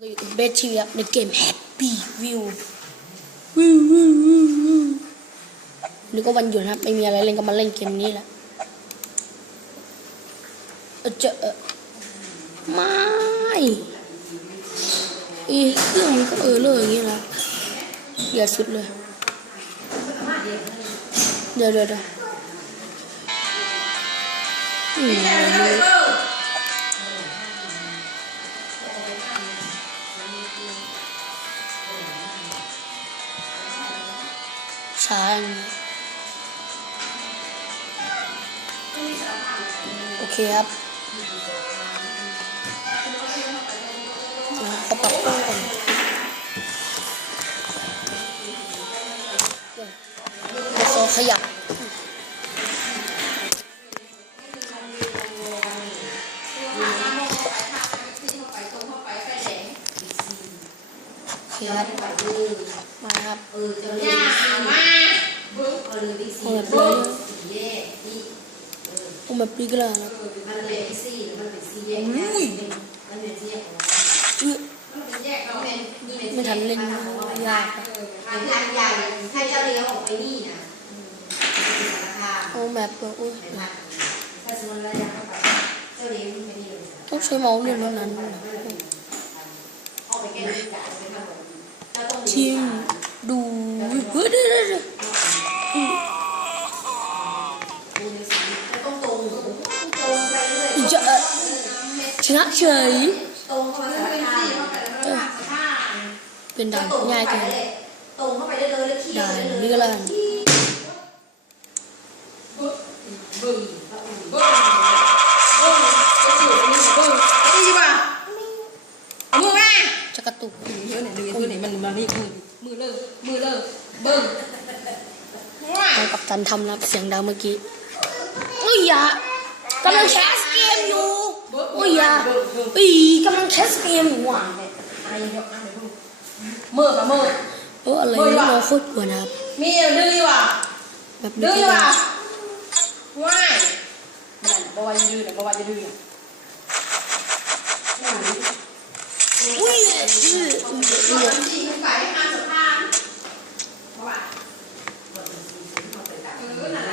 ก็อยู่กับเบสทีวีครับในเกม Happy View วิววิววิววิวนี่ก็วันหยุดนะครับไม่มีอะไรเล่นก็มาเล่นเกมนี้แหละเจอไม่อีเครื่องมันก็เออเลออย่างนี้นะอย่าสุดเลย เดี๋ยวเดี๋ยวเดี๋ยว อืมไม่รู้ช้าอย่างนี้โอเคครับขาปรับกล้องก่อนขอขยับโอ เคครับมาครับอย่ามาเปิดเลยผมแบบนี้ก็แล้วนะมันเป็นสี่มันเป็นสี่แยกมันเป็นสี่แยกอื้อมันเป็นแยกเราเป็นนี่เป็นไม่ทันเล่นยากอะทางทางใหญ่ให้เจ้าเลี้ยงออกไปนี่นะราคาเอาแบบแบบอุ้ยถ้าสมมติเราอยากเข้าไปเจ้าเลี้ยงไปนี่เลยต้องใช้เมาส์เล่นเท่านั้นนะออกไปแก้ที่จ่ายไปทั้งหม เฮ้ยเดี๋ยวเดี๋ยวเดี๋ยวจะชนะเฉยเป็นด่านง่ายเกินตรงเข้าไปได้เลยแล้วขี้ด่านนี้ก็แล้วกัน บึ้งบึ้งบึ้งจะสูดนี่บึ้งนี่ดีป่ะเอามือมา จะกระตุก เยอะเนี่ยดึงตัวนี้มันมานี่มือมือเลิกมือเลิกเบิ้ง ว้าเอากับตันทำนะครับเสียงดังเมื่อกี้เอ้ยอย่ากำลังแคสเกมอยู่โอ้ยอย่าอีกำลังแคสเกมอยู่ว่ะไอ้เดี๋ยวอ่านเดี๋ยวมือกับมือเอออะไรนี่เราโคตรกลัวนะครับมีดื้อว่ะแบบดื้นี้อก็ว่ะได้ว้ายนั่นบ่ว่าจะดื้อเนี่ยบ่ว่าจะดื้อเนี่ยอุ้ยอื้ออื้ออื้อ สี่ขึ้นไปห้าสะพานเพราะว่าเออน่ะ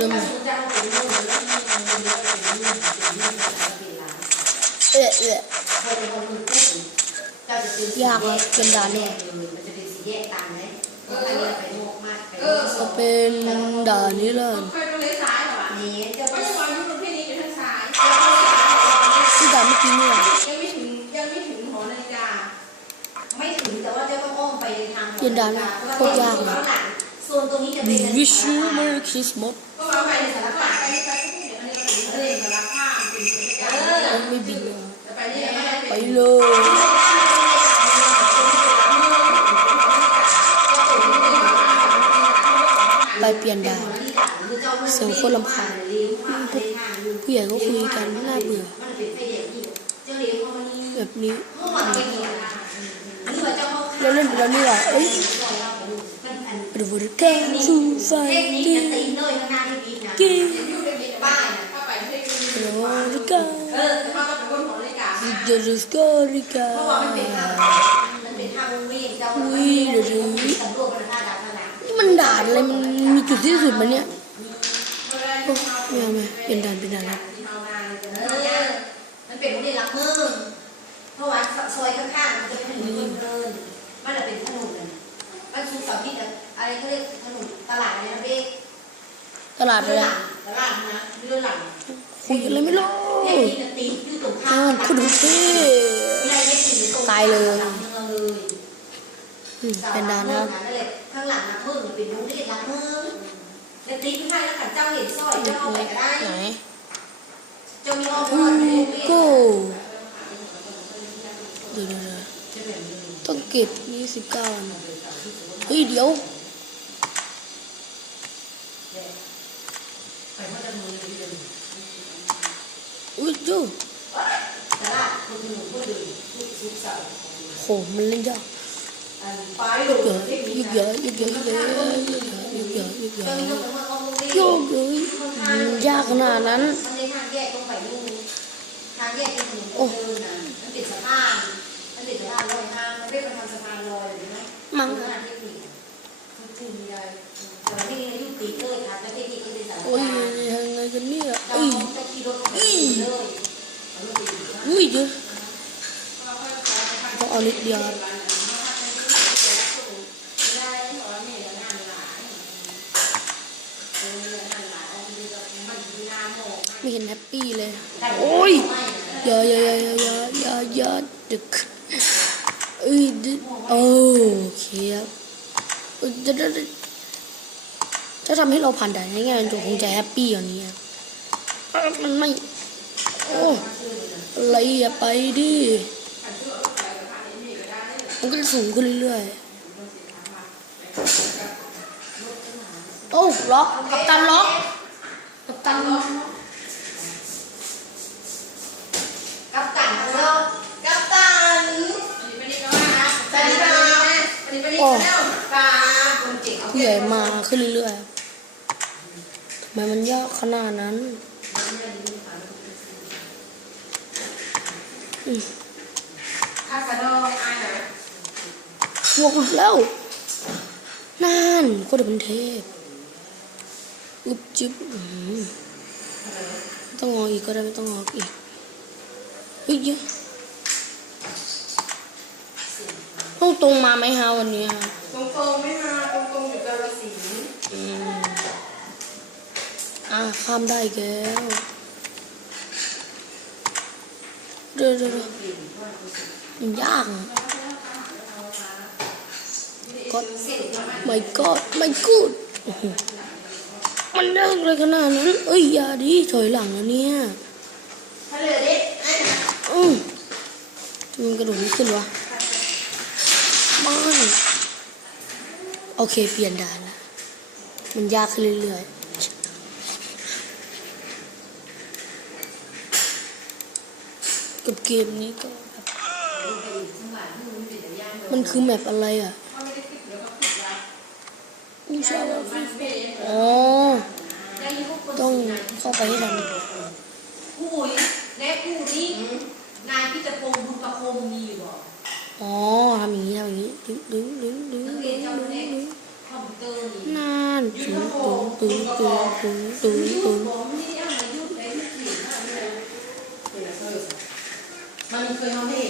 เอาไปดูแล้วมีเงินเยอะเป็นหมื่นเป็นหมื่นเป็นล้านเอะเอะพอเป็นคนมือปุ๊บเจ้าจะซื้อยากอะเป็นด่านเนี่เป็นสีแยกตามไหมเพราะอันนี้ไปโมกมากไปก็เป็นด่านนี้เลยเป็นด่านเมื่อกี้เนี่ยยังไม่ถึงยังไม่ถึงหอนาดดาไม่ถึงแต่ว่าเจ้าต้องอ้อมไปทางหอนาฬิกเพราะว่าต้องอยู่ข้างหลังโซนตรงนี้จะเป็นวิชวลเมอร์คิสมาสก็วาง ไปสารคามไปไปอันนี้ก็เป็นสารคามเป็นเออไม่บินเลยไปนี่ไม่ไปเลยไปเปลี่ยนดานเสียงคตรรำคาญผู้ใหญ่ก็คุยกันน่าเบื่อมันเป็นไฟแดงที่เจ้าเบบนี้เมื่อวาเป็นยังไงนี่ว่าเจ้าเราเล่นไปแล้วนี่แหละเอ้ยมันอันดูบริการชูไฟดี จะตีเลยข้างหน้าที่พีนะกีอยู่ในบิดบ้านเข้าไปเทคนิคบริการเออแต่ว่าก็เป็นคนของรายการเดลิสกอริกาเพราะว่ามันเป็นทางมันเป็นทางวิ่งเจ้าวิ่งเดี๋ยวนี้สำรวจมันท่าดับเท่านั้นนี่มันด่านอะไรมันมีจุดที่สุดมันเนี่ยโอ้ไม่เอาไม่เป็นด่านเป็นด่านแล้วเออมันเป็นคนที่รักมือเพราะว่าซอยข้างๆมันจะเป็นถนนเพลินมันจะเป็นถนนมันคือเสาที่อะไรเขาเรียกถนนตลาดอะไรนะเบ๊ ตลาดไปแล้วตลาดนะเรื่องหลังคุยอะไรไม่รู้เฮ้ยนี่ตีอยู่ตรงข้าอ่ามคุณดูสิไม่ได้เล็กอยู่ตรงตายเลยหลังเมืองเลยอืมเป็นด่านนะครับข้างหลังนักเมืองเป็นโรงเรียนนักเมืองแล้วตีให้แล้วขันเจ้าเห็นสร้อยเจ้าเอาไปก็ได้ไหนเจ้ามีอ้อมอือ้อนมในโรงเรียนโก้เดี๋ยวเดี๋ยวเดี๋ยวต้องเก็บยี่สิบเก้าอันเฮ้ยเดี๋ยว โหมันเล่นยากยกเยอะยกเยอะยกเยอะยกเยอะยกเยอะยกเยอะยกเยอะมันยากขนาดนั้นโอ้มันติดสะพานมันติดสะพานลอยห้างมันเรียกมันทำสะพานลอยหรือไหมมังโอ้ยยังไงกันเนี่ยอีอี อุ้ยเดี๋ยวต้องเอานิดเดียวครับไม่เห็นแฮปปี้เลย โอ้ยอย่าอย่าอย่าอย่าอย่าอย่าดึกเอ้ยดึกโอเคครับเอ้ยเดี๋ยวเดี๋ยวเดี๋ยวถ้าทำให้เราผ่านด่านง่ายๆมันจะคงจะแฮปปี้อย่างนี้ครับเอ้ยมันไม่ โอ้อะไรอย่าไปดิมันก็จะสูงขึ้นเรื่อยๆ โอ้ล็อกกัปตันล็อกกัปตันล็อกกับตันเนาะกับตันแฟนคลับโอ้ปลาคนเจ๋งเอาผู้ใหญ่มาขึ้นเรื่อยๆทำไมมันยากขนาดนั้นอืม คาสโดอ่านะบวกหลุดแล้วนั่นโคตรเป็นเทพอึบจิบอื้อหือไม่ต้องงออีกก็ได้ไม่ต้องงออีกเฮ้ยเยอะต้องตรงมาไหมฮะวันนี้ฮะตรงตรงๆไม่มาตรงตรงๆอยู่กาลสินธุ์อืมอะข้ามได้อีกแล้ว เดี๋ยวเดี๋ยวยวมันยากก็ my god my god มันยากเลยขนาดนั้น เอ้ยอย่าดิถอยหลังแล้วเนี่ยทะเลเด็ดอ่านะอืมทำไมมันกระโดดไม่ขึ้นวะไม่โอเคเปลี่ยนด่านละมันยากขึ้นเรื่อยๆ กับเกมนี้ก็แบบมันคือแมปอะไรอะอู้ชอบอ๋อต้องเข้าไปให้ทันผู้อุ๋ยและผู้นี้นายพิจพงศ์บุญประคมมีอยู่บ่อ๋อทำอย่างนี้ทำอย่างนี้ดึงดึงดึงดึงนักดึเรียนงเจ้าดึงเล็กดึงคอมพิวเตอร์นี่นานตึงตึงตึงตึงตึงตึงตึง ผมนี่อะมายุดเลยไม่เขียนอะไรเลย มันเคยทำให้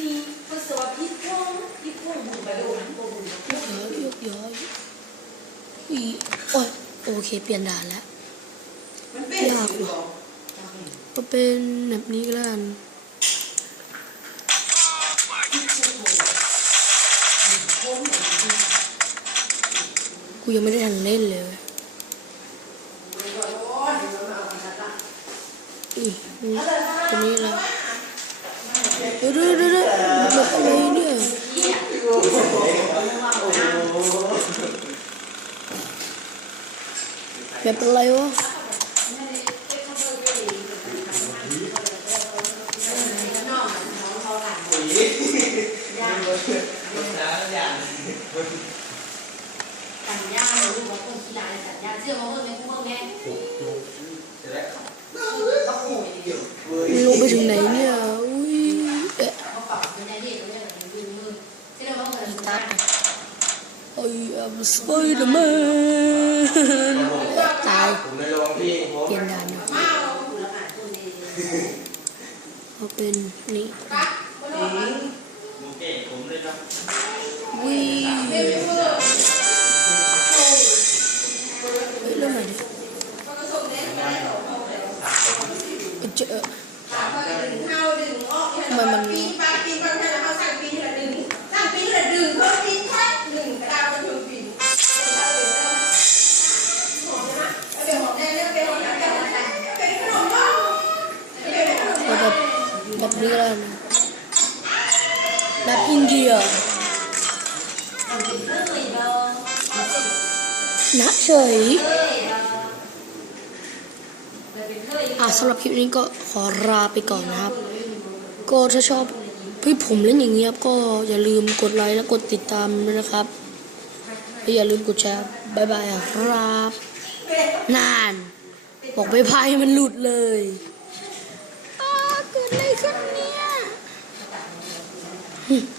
มีภาษาพิพงพิพงบุญปโดนบุญบุญยกย้อยยกย้อยอีโอ้ยโอเคเปลี่ยนด่านแล้วมันเป็นยากว่ะก็เป็นแบบนี้ก็แล้วกันกูยังไม่ได้ทันเล่นเลยอีตัวนี้แล้ว เดี๋ยวเดี๋ยวเดี๋ยวเดี๋ยวแบบอะไรเนี่ยแบบอะไรวะ สัญญาหรือว่าคนกีฬาสัญญาเชื่อมาว่าแม่พวกแม่ก็โหยเดียว ลงไปถึงไหนเนี่ย อุ้ยเอ๊ะ เขาปรับเป็นในเด็กเนี่ยดูมือเชื่อ ว่าเงินตัดไอ้ am Spider-Man ตายผมเลยลงพี่โพสเปลี่ยนด่านนะมาเราหูละหาตัวนี้เอาเป็นนี่ นี้แล้วนแบบอินเดียนะเฉยอะสำหรับคลิปนี้ก็ขอลาไปก่อนนะครับ ก็ถ้าชอบพี่ผมเล่นอย่างเงี้ยครับก็อย่าลืมกดไลค์และกดติดตามด้วยนะครับและอย่าลืมกดแชร์บายบายครับ นาน บอกไปพายมันหลุดเลยอ้าเกิดอะไรขึ้น เนี่ย